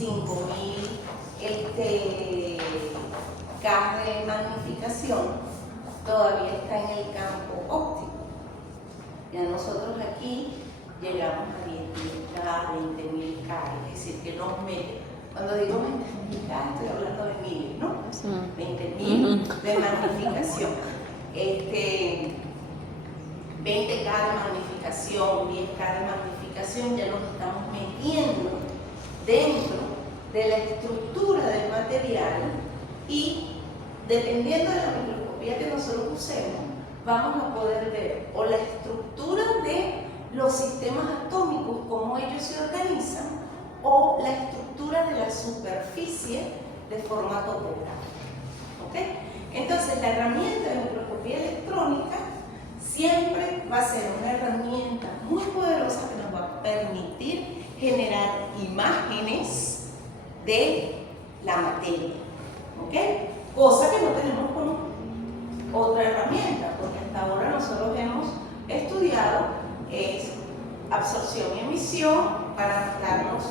5.000 K de magnificación, todavía está en el campo óptico. Ya nosotros aquí llegamos a 10.000 K, 20.000 K, es decir, que los medios. Cuando digo 20.000 K, estoy hablando de miles, ¿no? 20.000 de magnificación. 20K de magnificación, 10K de magnificación, ya nos estamos metiendo dentro de la estructura del material y dependiendo de la microscopía que nosotros usemos, vamos a poder ver o la estructura de los sistemas atómicos, cómo ellos se organizan, o la estructura de la superficie de forma topográfica. ¿Okay? Entonces, la herramienta de microscopía electrónica siempre va a ser una herramienta muy poderosa que nos va a permitir generar imágenes de la materia, ¿okay? Cosa que no tenemos con otra herramienta, porque hasta ahora nosotros hemos estudiado absorción y emisión para darnos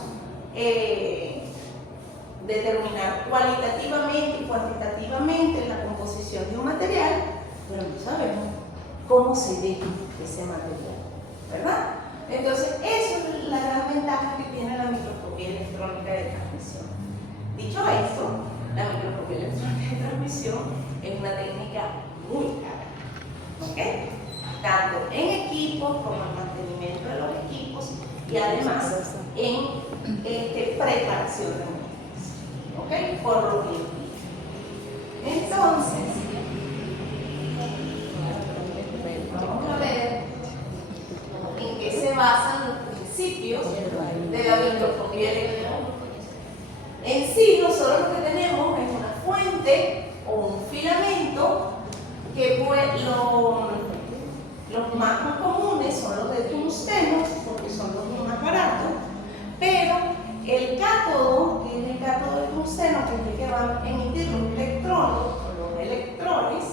determinar cualitativamente y cuantitativamente la composición de un material, pero no sabemos cómo se ve ese material, ¿verdad? Entonces, eso es la gran ventaja que tiene la microscopía electrónica de transmisión. Dicho esto, la microscopía electrónica de transmisión es una técnica muy cara, ¿ok? Tanto en equipos como en mantenimiento de los equipos y además en preparación de muestras, ¿ok? Por lo que entonces, vamos a ver en qué se basan los principios de la microscopía electrónica. En sí, nosotros lo que tenemos es una fuente o un filamento que los más comunes son los de tungsteno, porque son los más baratos, pero el cátodo, que es el cátodo de tungsteno, que es el que va a emitir los electrones,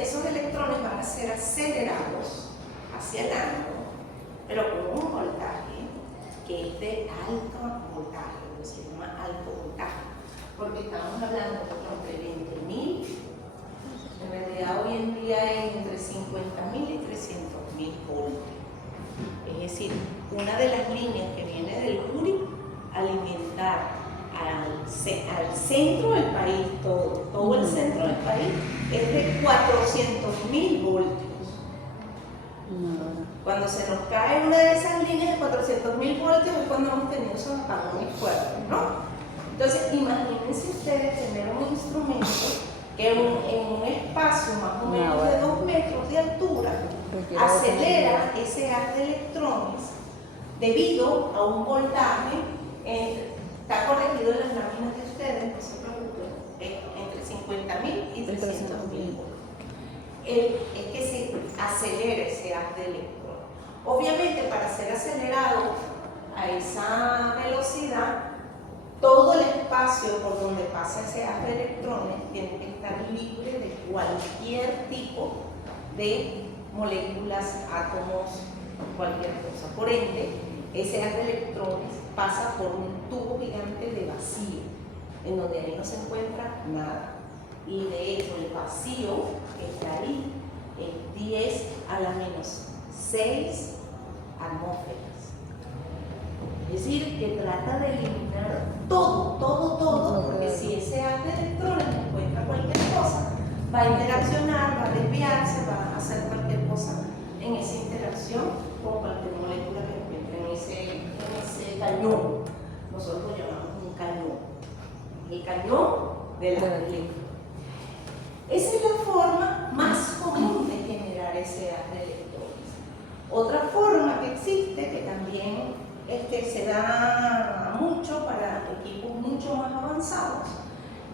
esos electrones van a ser acelerados hacia el ánodo, pero con un voltaje que es de alto voltaje, lo que se llama alto voltaje, porque estamos hablando entre 20.000, en realidad hoy en día es entre 50.000 y 300.000 voltios. Es decir, una de las líneas que viene del Juri alimentar al centro del país, todo el centro del país, es de 400.000 voltios. Cuando se nos cae una de esas líneas de 400.000 voltios es cuando hemos tenido esos apagones fuertes, ¿no? Entonces, imagínense ustedes tener un instrumento que en un espacio más o menos de 2 metros de altura acelera ese haz de electrones debido a un voltaje, está corregido en las láminas de ustedes, no se preocupen, entre 50.000 y 300.000 voltios. Es que se acelera ese haz de electrones. Obviamente, para ser acelerado a esa velocidad, todo el espacio por donde pasa ese haz de electrones tiene que estar libre de cualquier tipo de moléculas, átomos, cualquier cosa. Por ende, ese haz de electrones pasa por un tubo gigante de vacío, en donde ahí no se encuentra nada. Y de hecho, el vacío que está ahí es 10 a la menos 6 atmósferas. Es decir, que trata de eliminar todo, porque si ese haz de electrones encuentra cualquier cosa, va a interaccionar, va a desviarse, va a hacer cualquier cosa en esa interacción con cualquier molécula que encuentre en ese cañón. Nosotros lo llamamos un cañón. El cañón del haz de electrones. Esa es la forma más común de generar ese haz de electrones. Otra forma que existe, que también se da mucho para equipos mucho más avanzados,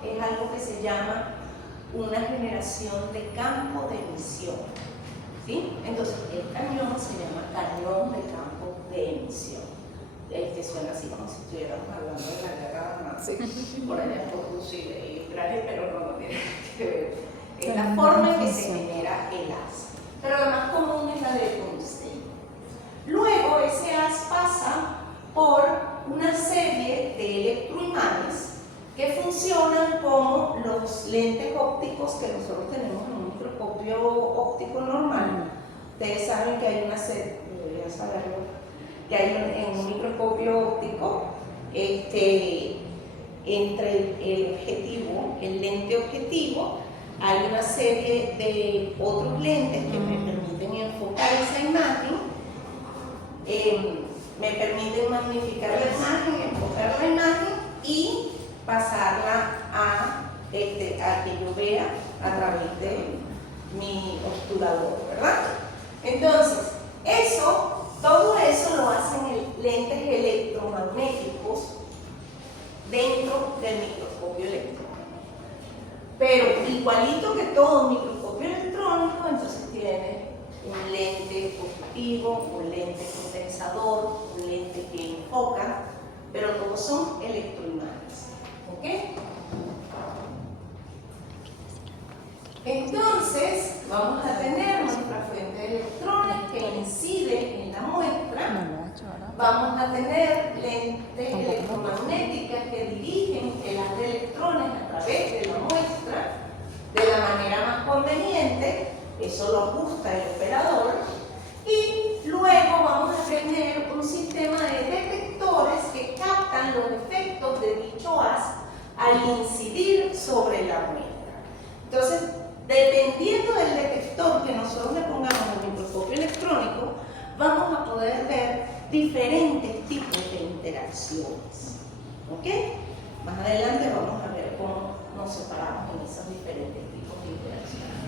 es algo que se llama una generación de campo de emisión, ¿sí? Entonces, el cañón se llama cañón de campo de emisión. Suena así como si estuviéramos hablando de la guerra nazi, por allá por Rusia y Ucrania, pero no tiene que ver. Es la forma en que se genera el haz. Pero la más común es la de tungsteno. Luego, ese ópticos que nosotros tenemos en un microscopio óptico normal. Ustedes saben que hay una serie, deberían saberlo, que hay en un microscopio óptico, entre el objetivo, el lente objetivo, hay una serie de otros lentes que me permiten enfocar esa imagen, me permiten magnificar la imagen, enfocar la imagen y pasarla a que yo vea a través de mi obturador, ¿verdad? Entonces, todo eso lo hacen lentes electromagnéticos dentro del microscopio electrónico. Pero igualito que todo microscopio electrónico, entonces tiene un lente objetivo, un lente condensador, un lente que enfoca, pero todos son electroimanes. ¿Ok? Entonces, vamos a tener nuestra fuente de electrones que incide en la muestra. Vamos a tener lentes electromagnéticas que dirigen el haz de electrones a través de la muestra de la manera más conveniente. Eso lo ajusta el operador. Y luego vamos a tener un sistema de detectores que captan los efectos de dicho haz al incidir sobre la muestra. Entonces, dependiendo del detector que nosotros le pongamos al microscopio electrónico, vamos a poder ver diferentes tipos de interacciones. ¿Ok? Más adelante vamos a ver cómo nos separamos en esos diferentes tipos de interacciones.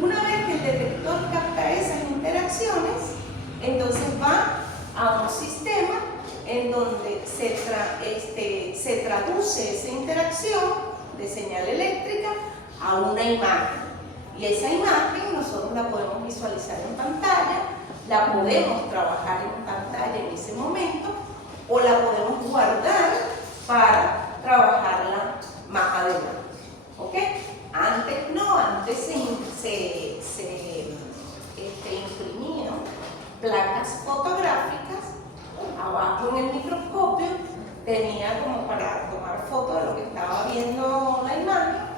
Una vez que el detector capta esas interacciones, entonces va a un sistema en donde se traduce esa interacción de señal eléctrica a una imagen. Y esa imagen nosotros la podemos visualizar en pantalla, la podemos trabajar en pantalla en ese momento o la podemos guardar para trabajarla más adelante. ¿Ok? Antes no, antes se imprimían placas fotográficas abajo en el microscopio, tenía como para tomar fotos de lo que estaba viendo la imagen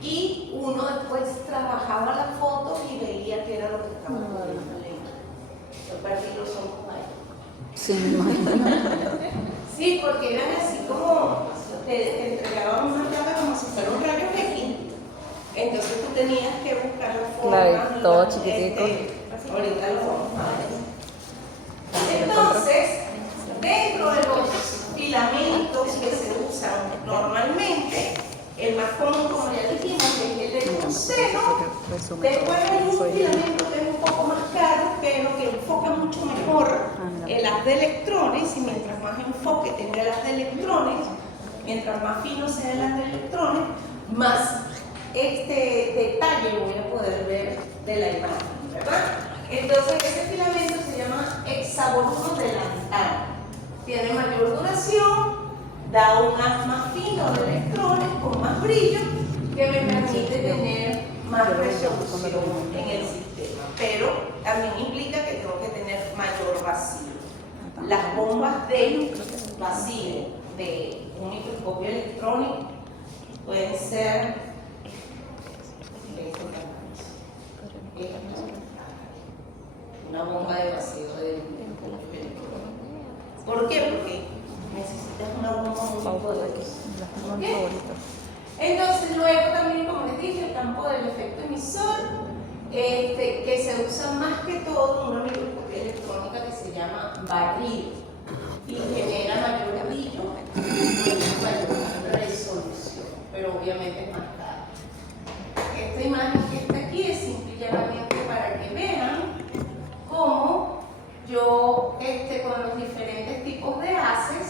y uno después trabajaba la foto y veía qué era lo que estaba viendo la imagen. Yo perdí los ojos ahí. Sí, me imagino. Sí, porque eran así como, te entregaban una llave como si fuera un rayo X. Entonces tú tenías que buscar la forma. Claro, todo chiquitico. Ahorita lo vamos a ver. Entonces, dentro de los filamentos que se usan normalmente, el más común, como ya dijimos, es el de tungsteno. Después hay un filamento que es un poco más caro, pero que enfoca mucho mejor el haz de electrones, y mientras más enfoque tenga el haz de electrones, mientras más fino sea el haz de electrones, más detalle voy a poder ver de la imagen, ¿verdad? Entonces ese filamento se llama hexavoluno de lantano. Tiene mayor duración, da un haz más fino de electrones con más brillo, que me permite tener más resolución en el sistema, pero también implica que tengo que tener mayor vacío. Las bombas de vacío de un microscopio electrónico pueden ser una bomba de vacío de microscopio electrónico. ¿Por qué? Porque necesitas una bomba muy poderosa. ¿Okay? Entonces, luego también, como les dije, el campo del efecto emisor, que se usa más que todo en una microscopía electrónica que se llama barrido y genera mayor brillo y mayor resolución, pero obviamente es más caro. Esta imagen que está aquí es simplemente para que vean cómo yo, con los diferentes tipos de haces,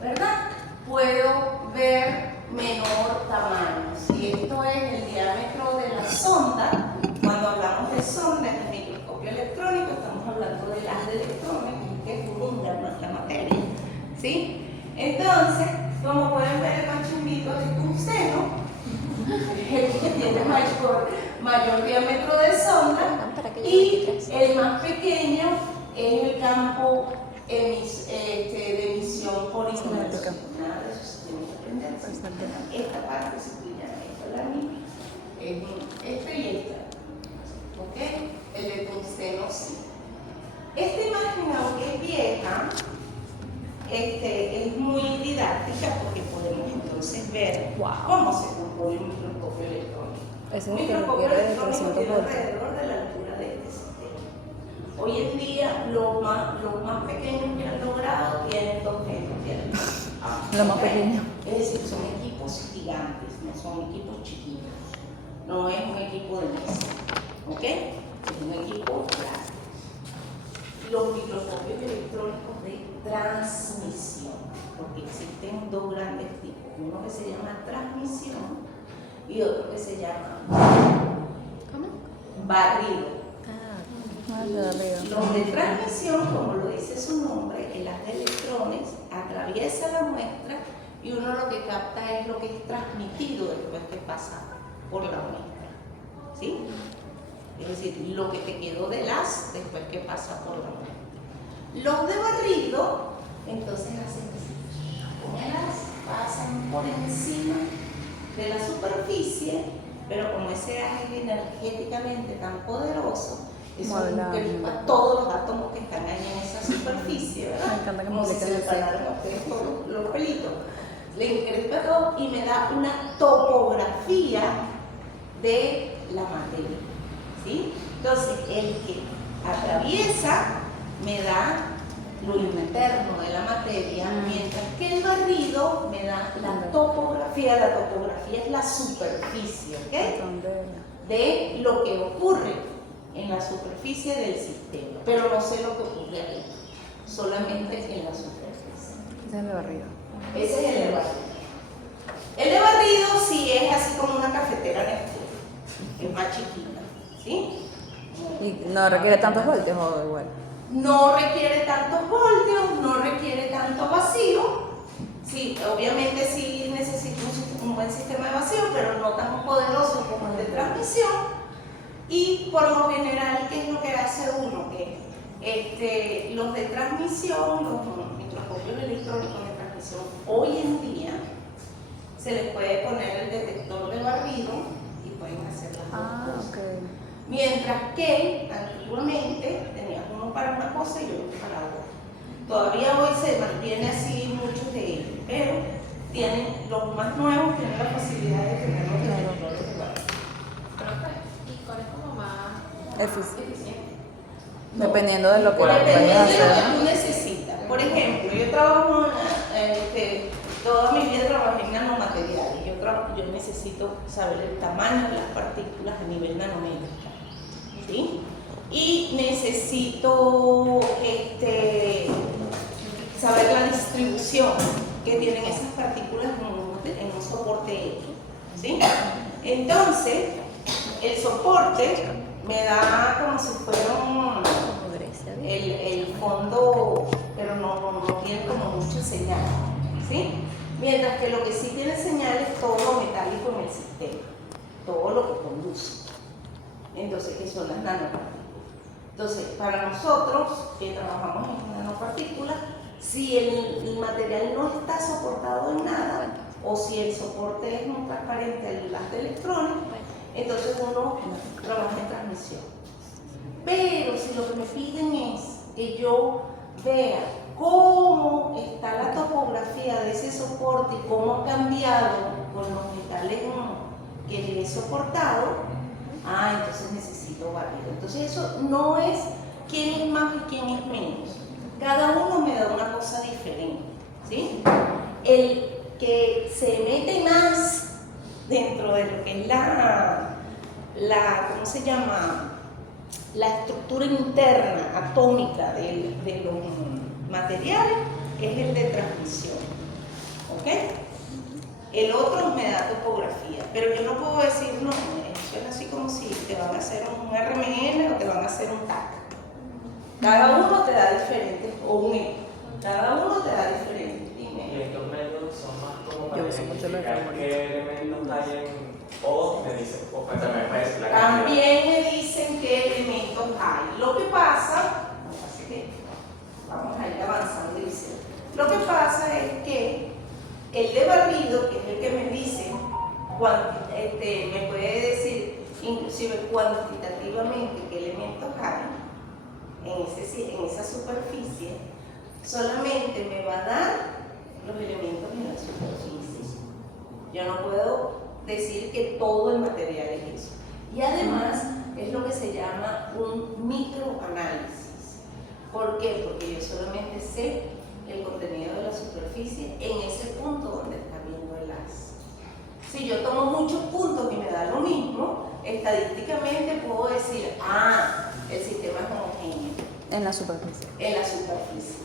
¿verdad?, puedo ver menor tamaño. Si esto es el diámetro de la sonda, cuando hablamos de sonda en el microscopio electrónico, estamos hablando del haz de electrones que funda nuestra materia, ¿sí? Entonces, como pueden ver, el más chimbito es tungsteno, el que tiene mayor diámetro de sonda, y el más pequeño es el campo de emisión por ignorancia. Nada de eso se tiene que aprender. Esta parte se pilla, esto es la misma. Este y esta, ¿ok? El de tungsteno sí. Esta imagen, aunque es vieja, es muy didáctica porque podemos entonces ver cómo se compone un microscopio electrónico. Ese es Un el que microscopio requiere de electrónico 300 tiene voltios. alrededor de la altura de este sistema. Hoy en día, los más pequeños que han logrado tienen 2 metros de altura. Lo más pequeño. Es decir, son equipos gigantes, no son equipos chiquitos. No es un equipo de mesa, ¿ok? Es un equipo grande. Los microscopios electrónicos de transmisión, porque existen 2 grandes tipos, uno que se llama transmisión y otro que se llama barrido. Los de transmisión, como lo dice su nombre, el haz de electrones atraviesa la muestra y uno lo que capta es lo que es transmitido después que pasa por la muestra, ¿sí? Es decir, lo que te quedó del haz después que pasa por la muestra. Los de barrido, entonces hacen así, con el haz pasan por encima de la superficie, pero como ese haz es energéticamente tan poderoso, eso increpa todos los átomos que están ahí en esa superficie, ¿verdad? Me encanta que me como si se le expliquen así. pararan a ustedes todos los pelitos. Le increpa todo y me da una topografía de la materia, ¿sí? Entonces, el que atraviesa me da lo interno de la materia, mientras que el barrido me da la topografía. La topografía es la superficie, ¿ok? De lo que ocurre en la superficie del sistema, pero no sé lo que ocurre ahí, solamente en la superficie. Ese es el de barrido. Ese es el de barrido. El de barrido sí es así como una cafetera Nestlé, es más chiquita, ¿sí? ¿Y no requiere tantos voltios o igual? No requiere tantos voltios, no requiere tanto vacío. Sí, obviamente sí necesita un buen sistema de vacío, pero no tan poderoso como el de transmisión. Y por lo general, ¿qué es lo que hace uno? Que los de transmisión, los microscopios electrónicos de transmisión, hoy en día se les puede poner el detector de barrido y pueden hacer las dos cosas. Okay. Mientras que antiguamente tenías uno para una cosa y otro para otra. Todavía hoy se mantiene así muchos de ellos, pero los más nuevos tienen la posibilidad de tener los detectores de barrido. ¿Y cuál es como más Eficiente. No. Dependiendo de lo que Dependiendo vayas a de lo hacer. que tú necesitas. Por ejemplo, yo trabajo, toda mi vida trabajé en nanomateriales. Yo necesito saber el tamaño de las partículas a nivel nanómetro, ¿sí? Y necesito saber la distribución que tienen esas partículas en un soporte X, ¿sí? Entonces, el soporte me da como si fuera el fondo, pero no tiene como mucha señal, ¿sí? Mientras que lo que sí tiene señal es todo lo metálico en el sistema, todo lo que conduce. Entonces, ¿qué son las nanopartículas? Entonces, para nosotros que trabajamos en nanopartículas, si el material no está soportado en nada, o si el soporte es muy transparente, el haz de electrones, entonces uno trabaja en transmisión. Pero si lo que me piden es que yo vea cómo está la topografía de ese soporte y cómo ha cambiado con los metales que le he soportado, entonces necesito barrido. Entonces eso no es quién es más y quién es menos. Cada uno me da una cosa diferente, ¿sí? El que se mete más dentro de lo que es ¿cómo se llama? La estructura interna atómica de los materiales es el de transmisión, ¿ok? El otro me da topografía, pero yo no puedo decir, no, eso es así como si te van a hacer un RMN o te van a hacer un TAC. Cada uno te da diferente, o un E, cada uno te da diferente. Y estos métodos son más como para Yo uso mucho los identificar qué elementos hay en, o me dicen, o también me parece la cantidad. También me dicen qué elementos hay. Lo que pasa es que, vamos a ir avanzando, dice, lo que pasa es que el de barrido, que es el que me dice, me puede decir inclusive cuantitativamente qué elementos hay en esa superficie, solamente me va a dar los elementos en la superficie. Yo no puedo decir que todo el material es eso. Y además es lo que se llama un microanálisis. ¿Por qué? Porque yo solamente sé el contenido de la superficie en ese punto donde está viendo el haz. Si yo tomo muchos puntos y me da lo mismo, estadísticamente puedo decir, el sistema es homogéneo. En la superficie. En la superficie.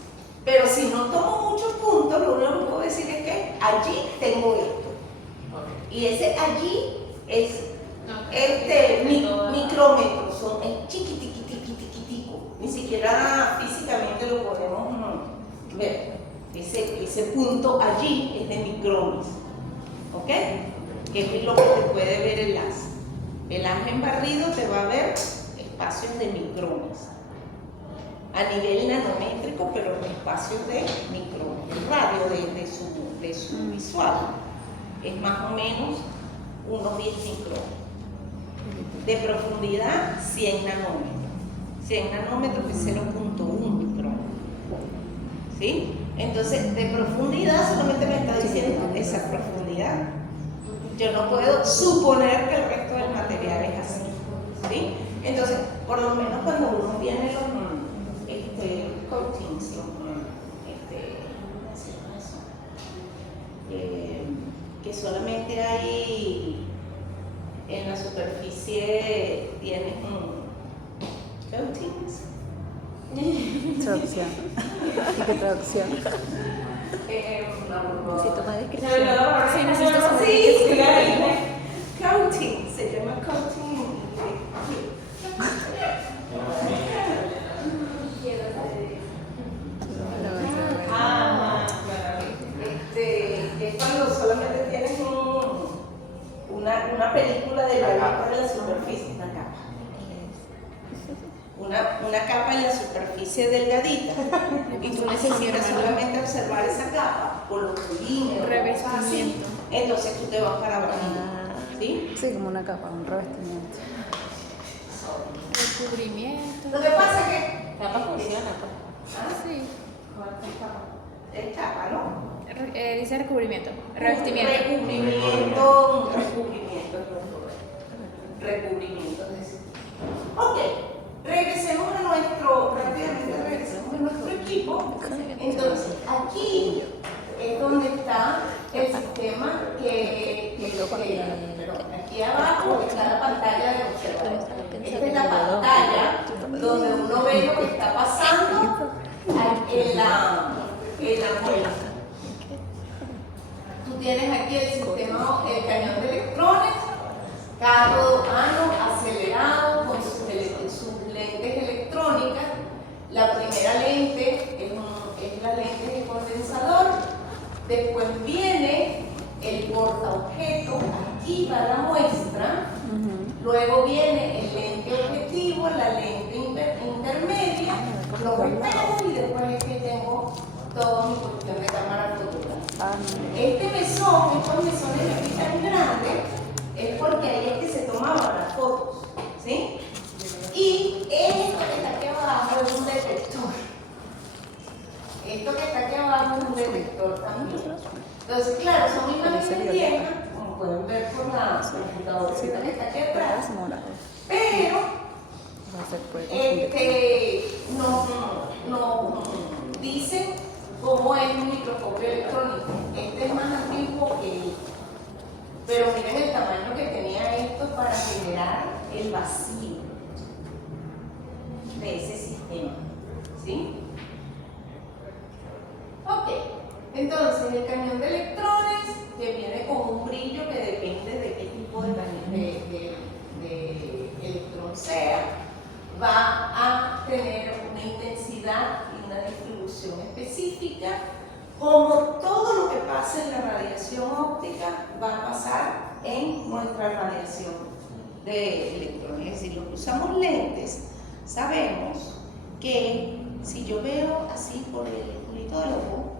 Pero si no tomo muchos puntos, lo único que puedo decir es que allí tengo esto. Y ese allí es micrómetros, es chiquitico. Ni siquiera físicamente lo podemos ver. Ese punto allí es de micrones. ¿Ok? Que es lo que te puede ver el haz. El haz en barrido te va a ver espacios de micrones. A nivel nanométrico, pero en espacios de micrones. El radio de su visual es más o menos unos 10 micrones. De profundidad, 100 nanómetros. 100 nanómetros es 0.1 micrón. ¿Sí? Entonces, de profundidad solamente me está diciendo esa profundidad. Yo no puedo suponer que el resto del material es así. ¿Sí? Entonces, por lo menos cuando uno tiene los coatings, que solamente hay en la superficie, tienes coatings. Traducción. ¿Y qué traducción? Necesito más descripción. Sí, necesito saber qué es coating, se llama coating. Es cuando solamente tienes una película de la capa de la superficie, una capa en la superficie delgadita, y tú necesitas solamente observar esa capa con los polímeros, así, entonces tú te vas para abajo. ¿Sí? Sí, como una capa, un revestimiento. Recubrimiento. Lo que pasa es que Capa funciona, pues. Sí. es capa, ¿no? Dice recubrimiento. Revestimiento. Recubrimiento. Ok, regresemos rápidamente regresemos a nuestro equipo. Entonces, aquí es donde está el sistema aquí abajo está la pantalla de observador. Esta es la pantalla donde uno ve lo que está pasando en la muestra. Tú tienes aquí el sistema, el cañón de electrones, cátodo, ánodo, acelerado con sus lentes electrónicas. La primera lente es la lente de condensador. Después viene el portaobjeto, aquí va la muestra. Luego viene el lente objetivo, la lente intermedia, los espejos, y después es que tengo toda mi cuestión de cámara fotográfica. Estos mesones aquí tan grandes es porque ahí es que se tomaban las fotos, ¿sí? Y esto que está aquí abajo es un detector. Esto que está aquí abajo es un detector también. Entonces, claro, son imágenes viejas, como pueden ver por la computadora que está aquí atrás, pero nos dicen cómo es un microscopio electrónico. Este es más antiguo que él. Pero miren el tamaño que tenía esto para generar el vacío de ese sistema. ¿Sí? Ok. Entonces, el cañón de electrones, que viene con un brillo que depende de qué tipo de electrón sea, va a tener una intensidad y una distribución específica. Como todo lo que pasa en la radiación óptica va a pasar en nuestra radiación de electrones. Es decir, los que usamos lentes sabemos que si yo veo así por el culito del ojo,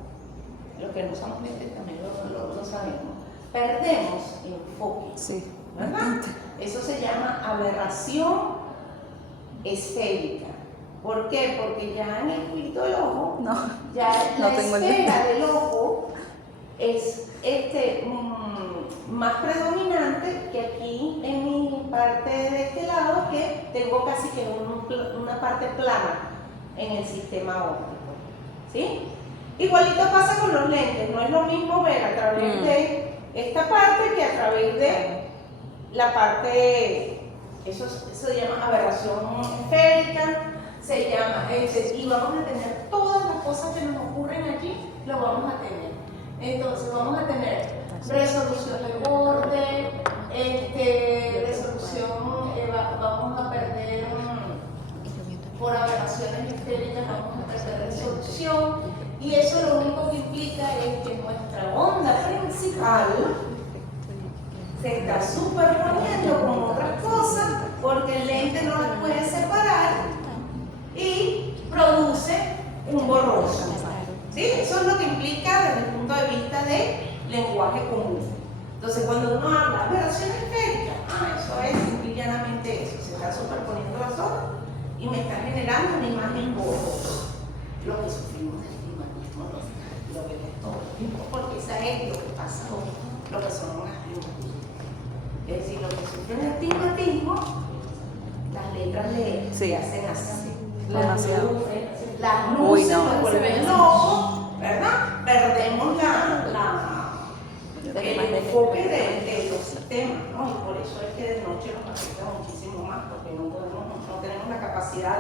los que no usamos lentes también lo sabemos, perdemos enfoque. Sí. ¿Verdad? Eso se llama aberración esférica. ¿Por qué? Porque ya en el juguito del ojo, No, ya no la tengo el esfera del ojo es más predominante que aquí en mi parte de este lado, que tengo casi que una parte plana en el sistema óptico, ¿sí? Igualito pasa con los lentes, no es lo mismo ver a través de esta parte que a través de la parte, eso se llama aberración esférica, se llama, y vamos a tener todas las cosas que nos ocurren allí, lo vamos a tener. Entonces vamos a tener resolución de borde, resolución, vamos a perder por aberraciones esféricas, vamos a perder resolución, y eso lo único que implica es que nuestra onda principal se está superponiendo con otras cosas porque el lente no las puede separar y produce un borroso. ¿Sí? Eso es lo que implica desde el punto de vista de lenguaje común. Entonces, cuando uno habla de aberración esférica, eso es simple y llanamente eso, se está superponiendo las ondas y me está generando una imagen borrosa. Lo que sufrimos del astigmatismo, lo que es todo el tiempo, porque esa es lo que pasa hoy, lo que son los astigmatismos. Es decir, lo que sufren el astigmatismo, las letras le hacen así. Las luces nos vuelven locos, ¿verdad? Perdemos el enfoque de los sistemas, ¿no? Y por eso es que de noche nos afecta muchísimo más, porque no tenemos la capacidad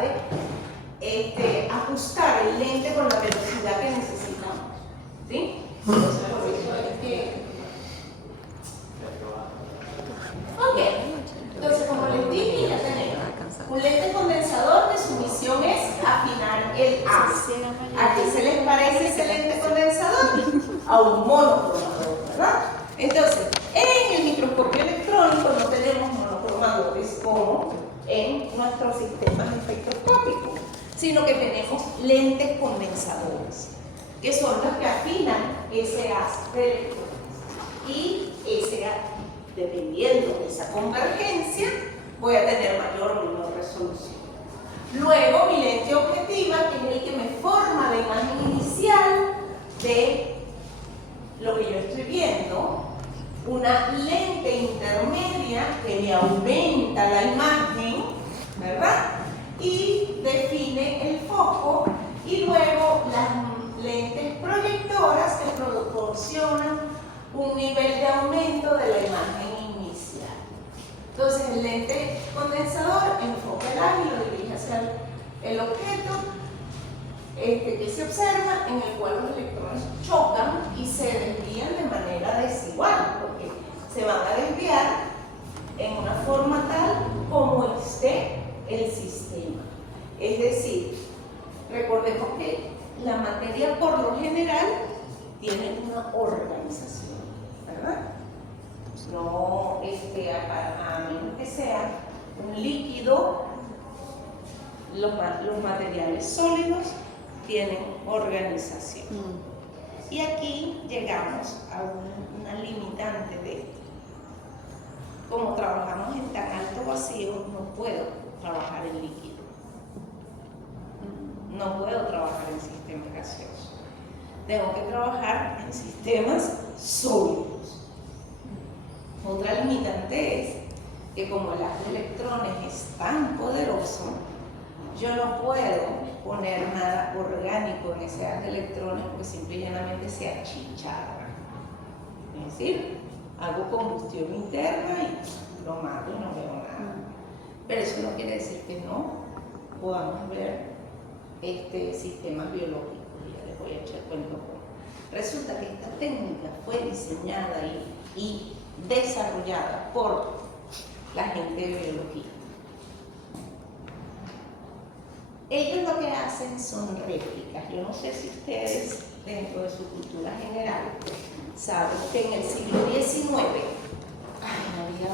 de ajustar el lente con la velocidad que necesitamos, ¿sí? Entonces, por eso es que... Ok, entonces como les dije, ya tenemos un lente condensador que su misión es afinar el haz. ¿A qué se les parece ese lente condensador? A un monocromador, ¿verdad? Entonces, en el microscopio electrónico no tenemos monocromadores como en nuestros sistemas espectroscópicos, sino que tenemos lentes condensadores, que son los que afinan ese haz de electrones. Y ese haz, dependiendo de esa convergencia, voy a tener mayor o menor resolución. Luego, mi lente objetiva, que es el que me forma la imagen inicial de lo que yo estoy viendo, una lente intermedia que me aumenta la imagen, ¿verdad? Y define el foco, y luego las lentes proyectoras que proporcionan un nivel de aumento de la imagen inicial. Entonces el lente condensador enfoca el haz y lo dirige hacia el objeto que se observa, en el cual los electrones chocan y se desvían de manera desigual, porque se van a desviar en una forma tal como esté el sistema. Es decir, recordemos que la materia por lo general tiene una organización, ¿verdad? No, a menos que sea un líquido, los materiales sólidos tienen organización. Y aquí llegamos a una limitante de esto. Como trabajamos en tan alto vacío, no puedo trabajar en líquido. No puedo trabajar en sistemas gaseosos. Tengo que trabajar en sistemas sólidos. Otra limitante es que como el haz de electrones es tan poderoso, yo no puedo poner nada orgánico en ese haz de electrones porque simple y llanamente se achicharra. Es decir, hago combustión interna y lo mato y no veo nada. Pero eso no quiere decir que no podamos ver sistemas biológicos. Ya les voy a echar cuento cómo. Resulta que esta técnica fue diseñada y desarrollada por la gente de biología. Ellos lo que hacen son réplicas. Yo no sé si ustedes, dentro de su cultura general, saben que en el siglo XIX